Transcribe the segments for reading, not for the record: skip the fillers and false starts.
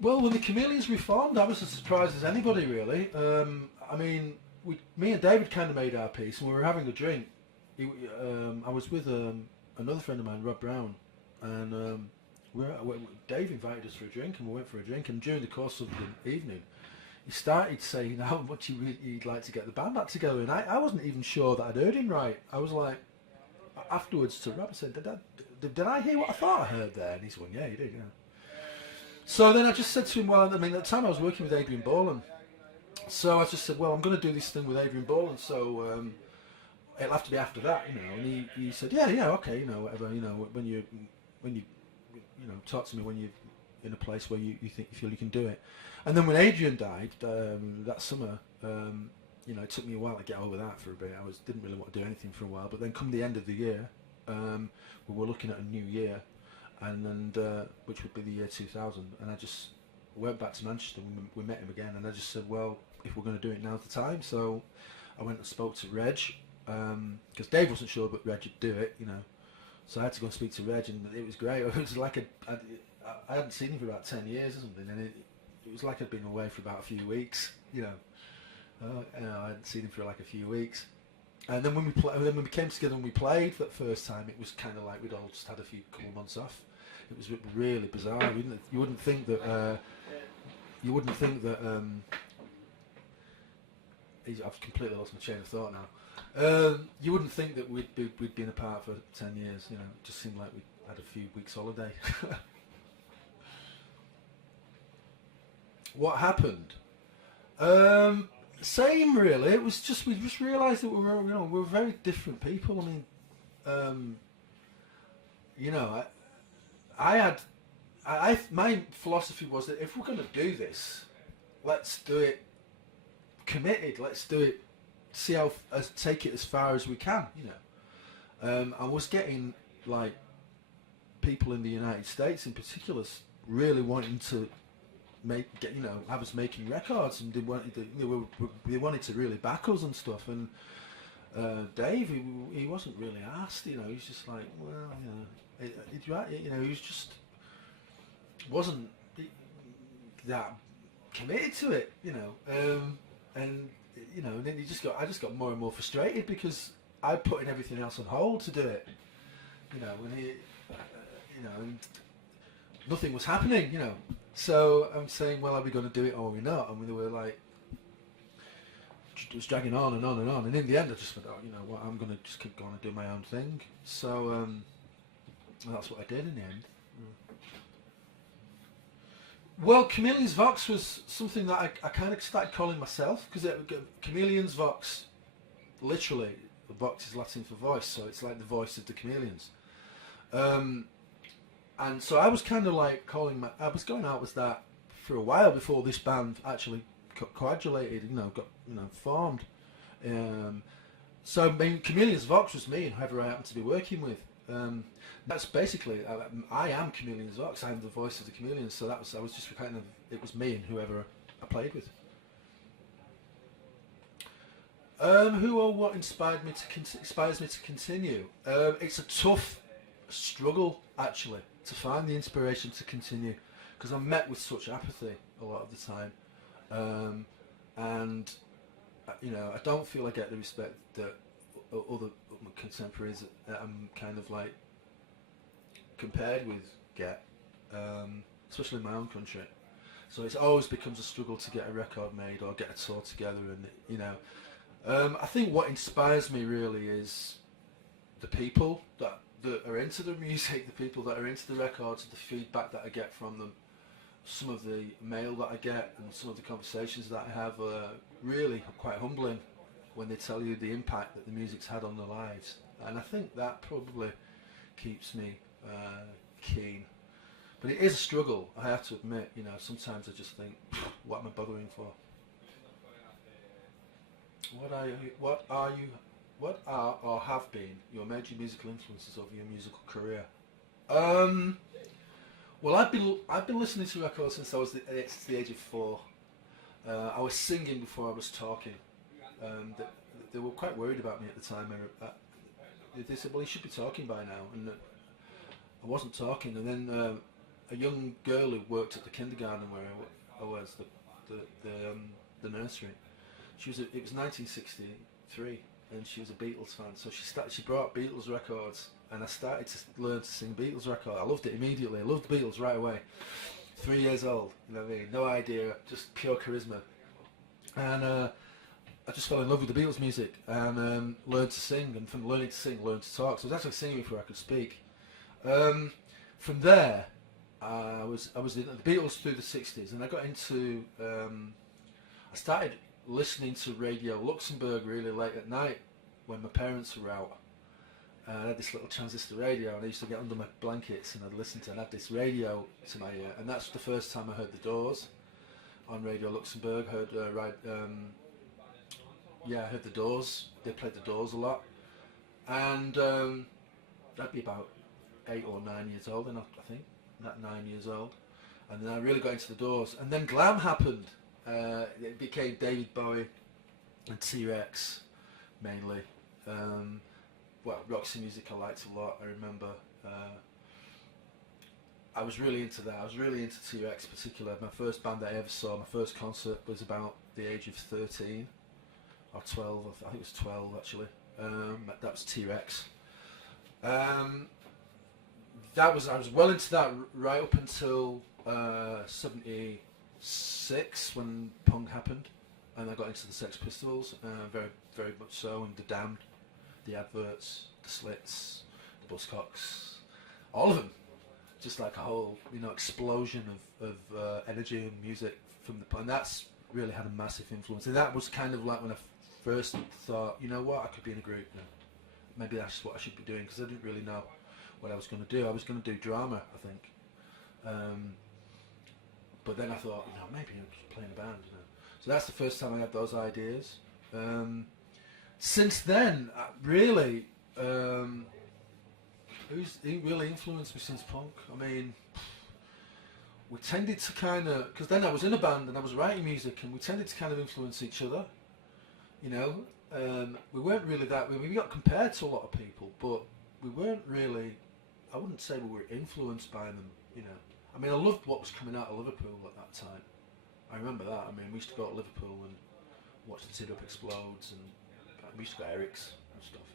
Well, when the Chameleons reformed, I was as surprised as anybody, really. I mean, me and David kind of made our peace, and we were having a drink. I was with another friend of mine, Rob Brown, and Dave invited us for a drink, and we went for a drink. And during the course of the evening, he started saying how much he'd like to get the band back together, and I wasn't even sure that I'd heard him right. I was like, afterwards to Rob, I said, did I hear what I thought I heard there? And he said, well, yeah, you did, yeah. So then I just said to him, well, I mean, at the time I was working with Adrian Boland, so I just said, well, I'm going to do this thing with Adrian Boland, so it'll have to be after that, you know. And he said, yeah, okay, you know, whatever, you know, when you talk to me when you're in a place where you think you feel you can do it. And then when Adrian died that summer, you know, it took me a while to get over that for a bit. Didn't really want to do anything for a while, but then come the end of the year, we were looking at a new year, and which would be the year 2000, and I just went back to Manchester and we met him again, and I just said, well, if we're going to do it, now's the time. So I went and spoke to Reg, because Dave wasn't sure but Reg would do it, you know, so I had to go and speak to Reg, and it was great. It was like I hadn't seen him for about 10 years or something, and it was like I'd been away for about a few weeks, you know. I hadn't seen him for like a few weeks, and then when we came together and we played that first time, it was kind of like we'd all just had a few couple months off. It was really bizarre. You wouldn't think that. I've completely lost my chain of thought now. You wouldn't think that we'd been apart for 10 years. You know, it just seemed like we had a few weeks holiday. What happened? Same really. It was just we just realised that we were very different people. I mean, you know, my philosophy was that if we're going to do this, let's do it committed. Let's do it. Take it as far as we can. You know, I was getting like people in the United States, in particular, really wanting to have us making records, and they wanted to really back us and stuff. And Dave, he wasn't really asked. You know, he's just like, well, you know, you know, he was just wasn't that committed to it. You know, and you know, and then I just got more and more frustrated because I putting everything else on hold to do it. You know, when you know, and nothing was happening. You know. So I'm saying, well, are we going to do it or are we not? And they were like, it was dragging on and on and on. And in the end, I just went, oh, you know what, I'm going to just keep going and do my own thing. So and that's what I did in the end. Well, Chameleons Vox was something that I kind of started calling myself, because Chameleons Vox, literally, the Vox is Latin for voice, so it's like the voice of the chameleons. And so I was kind of like I was going out with that for a while before this band actually coagulated, got formed. So I mean, Chameleons Vox was me and whoever I happened to be working with. That's basically, I am Chameleons Vox. I'm the voice of the Chameleons. So I was just it was me and whoever I played with. Who or what inspires me to continue? It's a tough struggle actually to find the inspiration to continue, because I'm met with such apathy a lot of the time, and I don't feel I get the respect that other contemporaries that I'm kind of like compared with get, especially in my own country. So it always becomes a struggle to get a record made or get a tour together, and I think what inspires me really is the people that are into the music, the people that are into the records, the feedback that I get from them, some of the mail that I get, and some of the conversations that I have are really quite humbling when they tell you the impact that the music's had on their lives. And I think that probably keeps me keen. But it is a struggle, I have to admit. Sometimes I just think, what am I bothering for? What are or have been your major musical influences over your musical career? Well, I've been listening to records since I was the age of 4. I was singing before I was talking. They were quite worried about me at the time. They said, "Well, you should be talking by now," and I wasn't talking. And then a young girl who worked at the kindergarten where I was, the nursery. It was 1963, and she was a Beatles fan. So she brought Beatles records, and I started to learn to sing Beatles records. I loved it immediately. I loved the Beatles right away. 3 years old, you know what I mean? No idea, just pure charisma. And I just fell in love with the Beatles music and learned to sing. And from learning to sing, learned to talk. So I was actually singing before I could speak. From there, I was in the Beatles through the 60s, and I got into. I started listening to Radio Luxembourg really late at night when my parents were out. I had this little transistor radio, and I used to get under my blankets and I'd listen to, and I had this radio to my ear, and that's the first time I heard the Doors on Radio Luxembourg. I heard I heard the Doors. They played the Doors a lot, and I'd be about 8 or 9 years old, and I think that 9 years old, and then I really got into the Doors, and then glam happened. It became David Bowie and T-Rex mainly. Roxy music I liked a lot. I remember I was really into that. I was really into T-Rex in particular. My first band that I ever saw, my first concert was about the age of 13 or 12. I think it was 12 actually. That was T-Rex. I was well into that right up until 76 when punk happened, and I got into the Sex Pistols, very very much so, and the Damned, the Adverts, the Slits, the Buzzcocks, all of them. Just like a whole, explosion of energy and music from the punk. And that's really had a massive influence. And that was kind of like when I first thought, you know what, I could be in a group. Maybe that's what I should be doing, because I didn't really know what I was going to do. I was going to do drama, I think. But then I thought, maybe I could play in a band. So that's the first time I had those ideas. Since then, really, who really influenced me since punk? I mean, we tended to kind of, because then I was in a band and I was writing music, and we tended to kind of influence each other. We weren't really that. We got compared to a lot of people, but we weren't really. I wouldn't say we were influenced by them. I mean, I loved what was coming out of Liverpool at that time. I remember that. I mean, we used to go to Liverpool and watch the Tid Up Explodes, and we used to go to Eric's and stuff.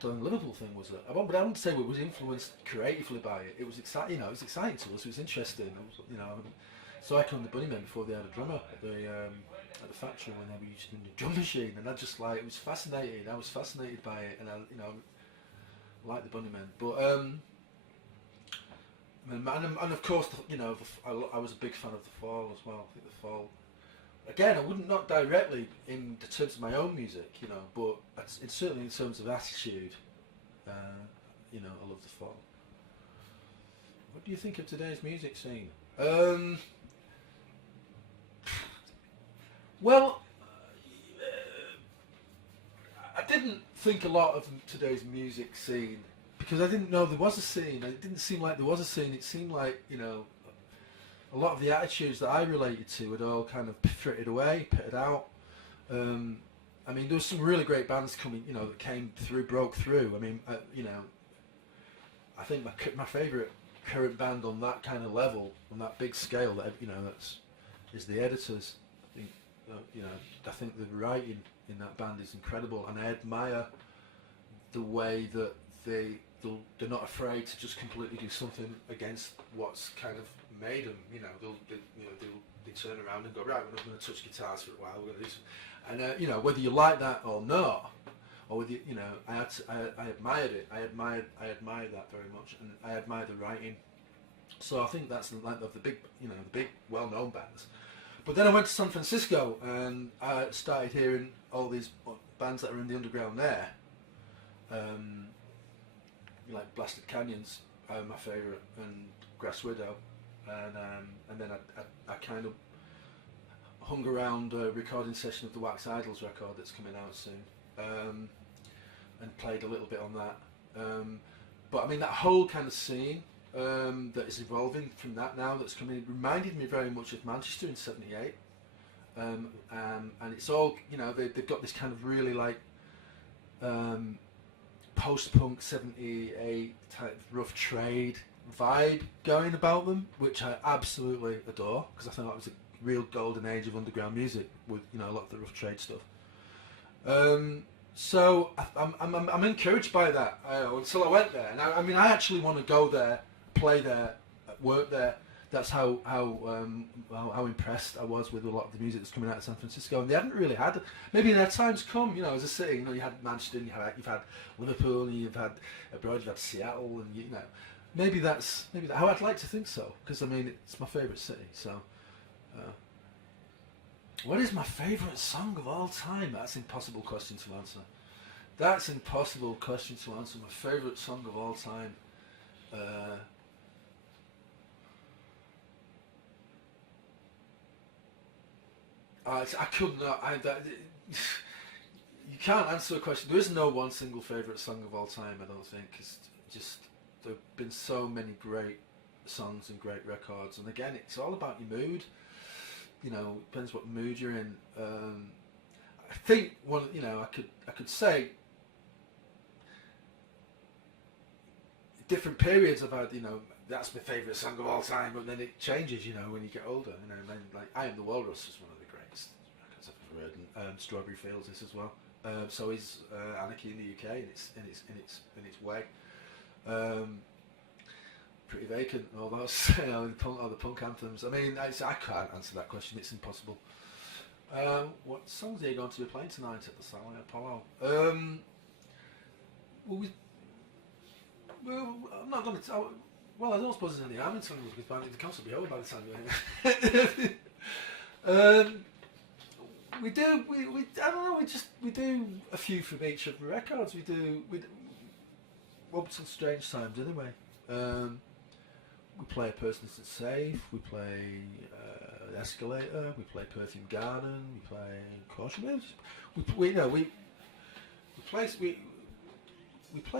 So the Liverpool thing was but I wouldn't say we was influenced creatively by it. It was exciting. It was exciting to us. It was interesting. So I came the Bunnymen before they had a drummer at the factory when they were using the drum machine, and I just it was fascinating. I was fascinated by it, and I liked the Bunnymen. But and of course, I was a big fan of the Fall as well. I think the Fall. Again, I wouldn't, not directly in the terms of my own music, but it's certainly in terms of attitude. I love the Fall. What do you think of today's music scene? Well, I didn't think a lot of today's music scene because I didn't know there was a scene. It didn't seem like there was a scene. It seemed like, a lot of the attitudes that I related to had all kind of frittered away, pitted out. I mean, there was some really great bands coming, that came through, broke through. I mean, I think my favourite current band on that kind of level, on that big scale, is the Editors. I think the writing in that band is incredible, and I admire the way that they're not afraid to just completely do something against what's kind of made them. They turn around and go, right, we're not going to touch guitars for a while. We're going to do something. And whether you like that or not, or whether I admired it. I admired that very much, and I admired the writing. So I think that's like the big, the big well-known bands. But then I went to San Francisco and I started hearing all these bands that are in the underground there. Like Blasted Canyons, my favourite, and Grass Widow, and then I kind of hung around a recording session of the Wax Idols record that's coming out soon, and played a little bit on that. But I mean, that whole kind of scene that is evolving from that now that's coming reminded me very much of Manchester in '78, and it's all they've got this kind of really like post-punk '78 type rough trade vibe going about them, which I absolutely adore because I think that was a real golden age of underground music with a lot of the rough trade stuff. So I'm encouraged by that until I went there, and I actually want to go there, play there, work there. That's how impressed I was with a lot of the music that's coming out of San Francisco, and they hadn't really had. Maybe their time's come, as a city. You had Manchester, you've had Liverpool, and you've had abroad, you've had Seattle, and maybe that's how I'd like to think so, because it's my favourite city. So, what is my favourite song of all time? That's an impossible question to answer. That's an impossible question to answer. My favourite song of all time. I could not. You can't answer a question. There is no one single favourite song of all time. I don't think. It's just there've been so many great songs and great records. And again, it's all about your mood. Depends what mood you're in. I think I could say different periods I've had. That's my favourite song of all time, but then it changes. When you get older. And then like I Am the Walrus is one of the greatest records I've ever heard. And Strawberry Fields is as well. So is Anarchy in the UK in its way. Pretty Vacant and all those, all the punk anthems. I can't answer that question. It's impossible. What songs are you going to be playing tonight at the Sala Apolo? I'm not going to. Well, I don't suppose there's any harm in telling you because the concert will be over by the time you're in. We do. I don't know. We do a few from each of the records. We do Wobbles and Strange Times anyway. We play A Person Isn't Safe. We play Escalator. We play Perfume Garden. We play Caution. We play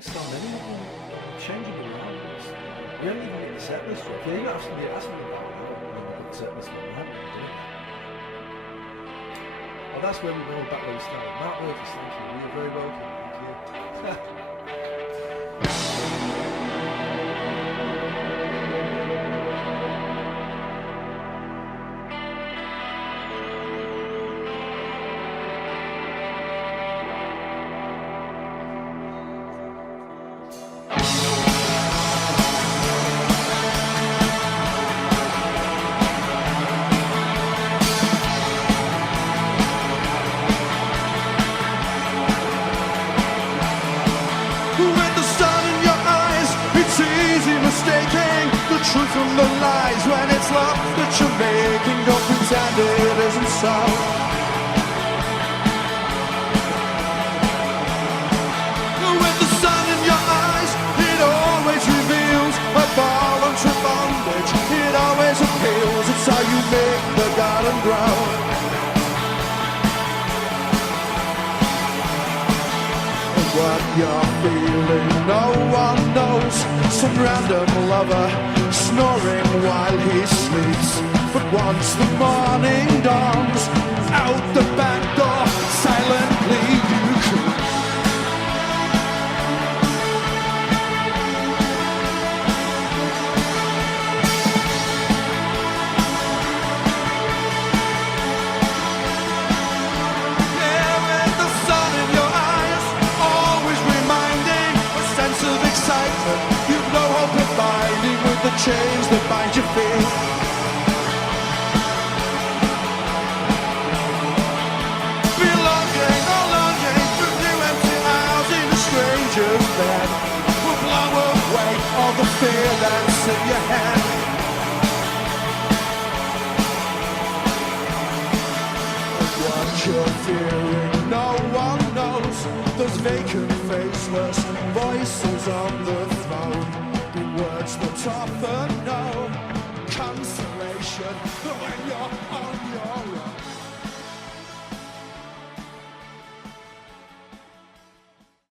so many of them. Changing them around. We haven't even got the set list yet. You're not asking me about it. The set list. We haven't done it. Oh, that's where we go back where we started. Mark Burgess, thank you. You're very welcome. Thank you. Truth from the lies when it's love that you're making. Don't pretend it isn't so. With the sun in your eyes, it always reveals a voluntary bondage. It always appeals. It's how you make the garden grow. And what you're feeling, no one knows. Some random lover snoring while he sleeps. But once the morning dawns, out the back door, silently you creep. Yeah, with the sun in your eyes, always reminding a sense of excitement. You've no hope of finding with the chains that bind your feet. Belonging or longing to new empty hours in a stranger's bed will blow away all the fear that's in your head. And what you're fearing, no one knows. There's vacant, faceless voices on the throne. Words that offer no consolation when you're on your